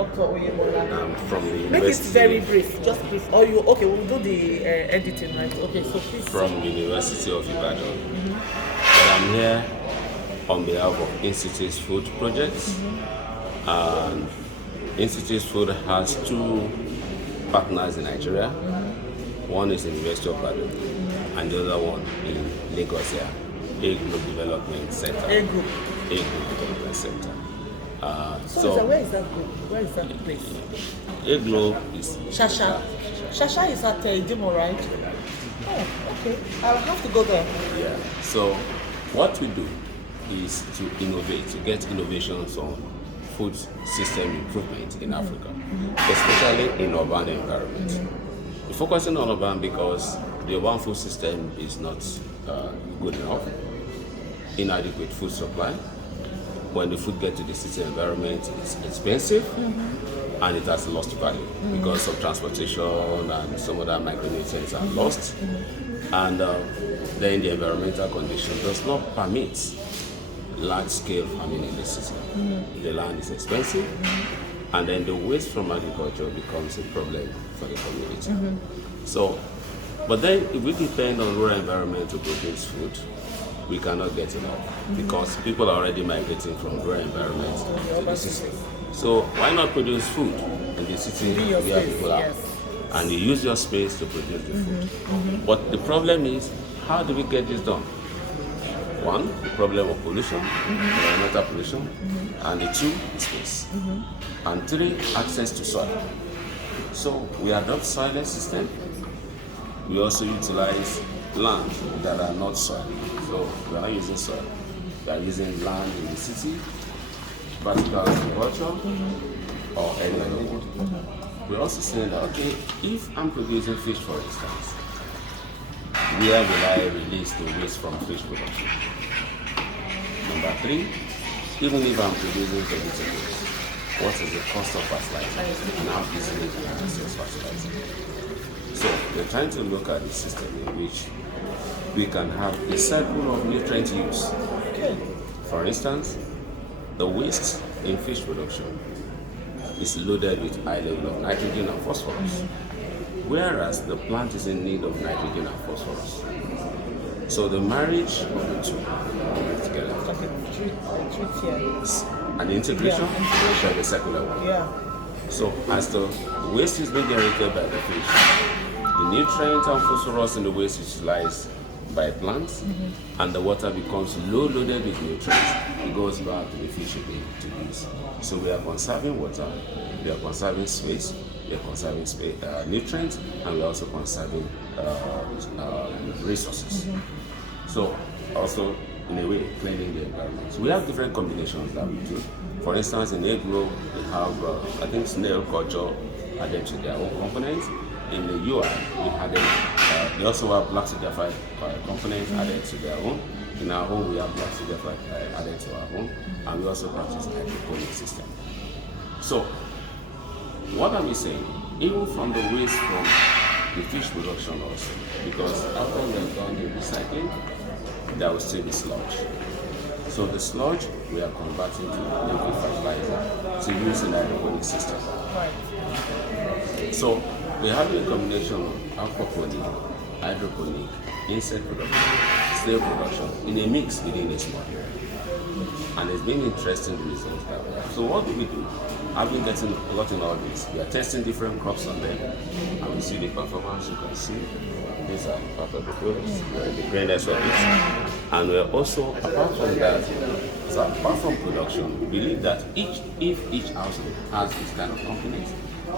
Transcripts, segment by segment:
Dr. Oyemola? From the Make university. it very brief, just brief. Or you okay? We'll do the editing, right? Okay, so please. From University of Ibadan. But I'm here on behalf of Institute's Food Projects. And Institute's Food has two partners in Nigeria. One is the University of Ibadan, and the other one in Lagos here, A Group Development Center. A Group. A Group Development Center. So where is that group? Where is that place? A Group is Shasha. Shasha is at Idimo, right? Oh, okay. I'll have to go there. Yeah. So what we do is to innovate, to get innovations on food system improvement in Africa, especially in urban environments. We're focusing on urban because the urban food system is not good enough, inadequate food supply. When the food gets to the city environment, it's expensive and it has lost value because of transportation and some other micronutrients are lost. And then the environmental condition does not permit large-scale farming in the city. The land is expensive, and then the waste from agriculture becomes a problem for the community. So, but then if we depend on rural environment to produce food, we cannot get enough because people are already migrating from rural environments to the city. So why not produce food in the city where people are? And you use your space to produce the food. But the problem is, how do we get this done? One, the problem of pollution, environmental pollution, and the two, space. And three, access to soil. So we adopt soilless system. We also utilize land that are not soil. So we are not using soil. We are using land in the city, vertical agriculture, or any other one. We're also saying that, okay, if I'm producing fish, for instance, where will I release the waste from fish production? Number three, even if I'm producing vegetables, what is the cost of fertilizer and how easily can I access fertilizer? So we're trying to look at the system in which we can have a cycle of nutrient use. For instance, the waste in fish production is loaded with high level of nitrogen and phosphorus, whereas the plant is in need of nitrogen and phosphorus. So the marriage of the two together. An integration of the circular one. So as the waste is being generated by the fish, the nutrient and phosphorus in the waste is utilized by plants, and the water becomes loaded with nutrients. It goes back to the fish again to use. So we are conserving water, we are conserving space, we are conserving nutrients, and we are also conserving resources. So also, in a way, cleaning the environment. So we have different combinations that we do. For instance, in agro, we have, I think, snail culture added to their own components. In the UI, we had they also have black certified components added to their own. In our home, we have black certified added to our own, and we also practice hydroponic system. So, what are we saying? Even from the waste from the fish production also, because after we have done the recycling, there will still be sludge. So the sludge we are converting to liquid fertilizer to use in the hydroponic system. So we're having a combination of aquaponic, hydroponic, insect production, snail production in a mix within a small area. And it's been interesting the results that we have. So what do we do? I've been getting a lot in all this. We are testing different crops on them, and we see the performance. You can see these are part of the products, the grayness of it. And we're also, apart from that, so apart from production, we believe that if each household has this kind of component,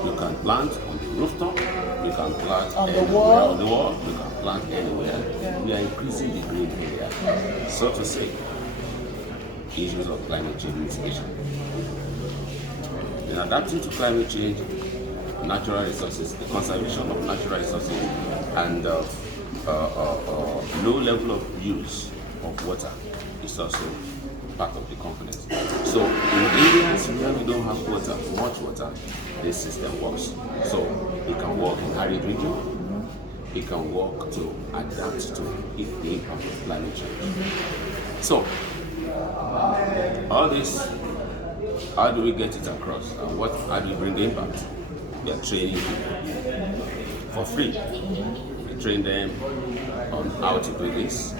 you can plant on the rooftop, you can plant on the wall, you can plant anywhere. We are increasing the green area, so to say, issues of climate change mitigation. In adapting to climate change, natural resources, the conservation of natural resources, and low level of use of water is also part of the component. So in areas where we don't have water, much water, this system works. So it can work in arid region, it can work to adapt to the impact of climate change. So all this how do we get it across? And how do we bring impact? We are training people for free. We train them on how to do this,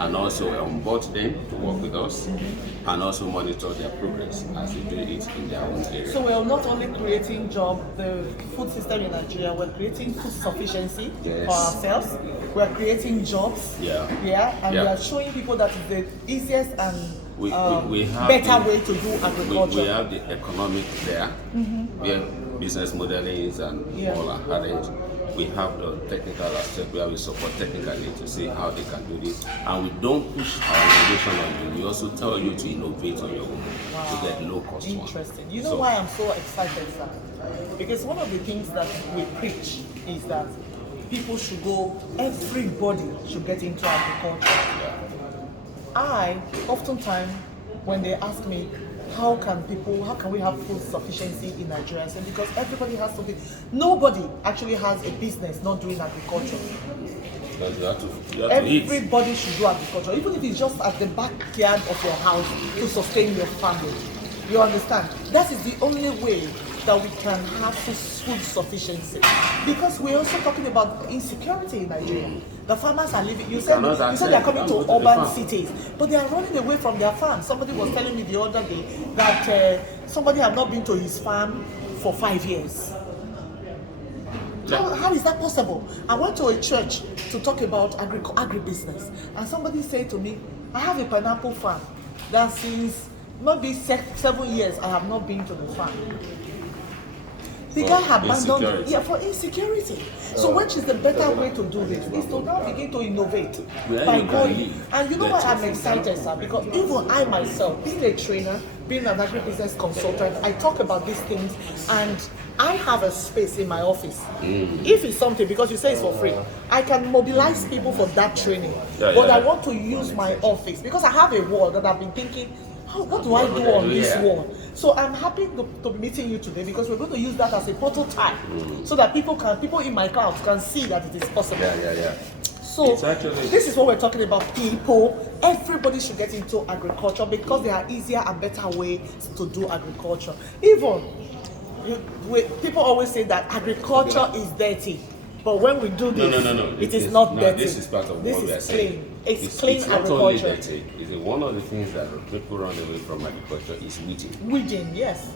and also onboard them to work with us, and also monitor their progress as they do it in their own area. So we're not only creating the food system in Nigeria, we're creating food sufficiency for ourselves. We're creating jobs. And we are showing people that it's the easiest and we have better way to do agriculture. We have the economic there, where business modeling and all are arranged. We have the technical aspect where we support technically to see how they can do this. And we don't push our innovation on you. We also tell you to innovate on your own to get low cost. Interesting. You know why I'm so excited, sir? Because one of the things that we preach is that everybody should get into agriculture. Oftentimes, when they ask me, how can we have food sufficiency in Nigeria? I say, because everybody has to be, nobody actually has a business not doing agriculture. Everybody should do agriculture, even if it's just at the backyard of your house to sustain your family. You understand? That is the only way that we can have food sufficiency. Because we're also talking about insecurity in Nigeria. The farmers are living, you said they're coming to urban cities, but they are running away from their farms. Somebody was telling me the other day that somebody had not been to his farm for 5 years. How is that possible? I went to a church to talk about agribusiness, and somebody said to me, I have a pineapple farm that since maybe 7 years I have not been to the farm. The guy had abandoned for insecurity. So which is the better way to do this? Is to now begin to innovate by going. And you know why I'm excited, sir? Because even I myself, being a trainer, being an agribusiness consultant, I talk about these things, and I have a space in my office. If it's something, because you say it's for free, I can mobilize people for that training. But I want to use my office because I have a wall that I've been thinking, what do I do on this wall? So I'm happy to be meeting you today because we're going to use that as a prototype so that people in my class can see that it is possible. So this is what we're talking about, people. Everybody should get into agriculture because there are easier and better ways to do agriculture. Even people always say that agriculture is dirty. But when we do this, it is not dirty. This is part of what we are saying. It's clean it's agriculture. Not only dirty. One of the things that people run away from agriculture is weeding. Weeding, yes.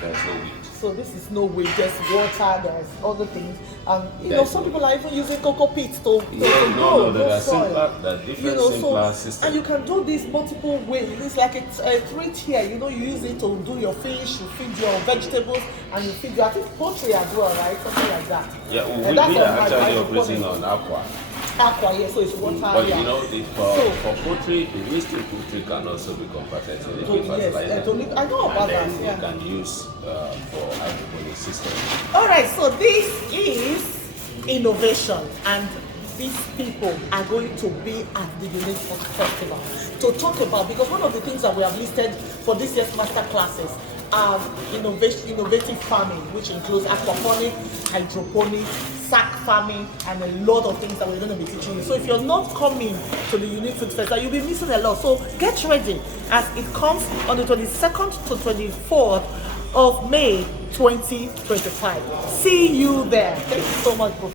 There's no weed. So this is no weed. There's water. There's other things. And some people are even using cocoa pits to grow soil. There are different simpler systems. And you can do this multiple ways. It's like a 3-tier. You use it to do your fish, you feed your vegetables, and you feed your poultry as well, right? Something like that. We are actually operating on aqua. So it's water. But for poultry, the waste in poultry can also be converted to liquid fertilizer. I know about that. You can use for hydroponic system. All right, so this is innovation, and these people are going to be at the Unique Food Festival to talk about, because one of the things that we have listed for this year's master classes are innovative farming, which includes aquaponic, hydroponic, sack farming, and a lot of things that we're going to be teaching you. So if you're not coming to the Unique Food Festival, you'll be missing a lot. So get ready as it comes on the 22nd to 24th of May 2025. See you there. Thank you so much, Prof.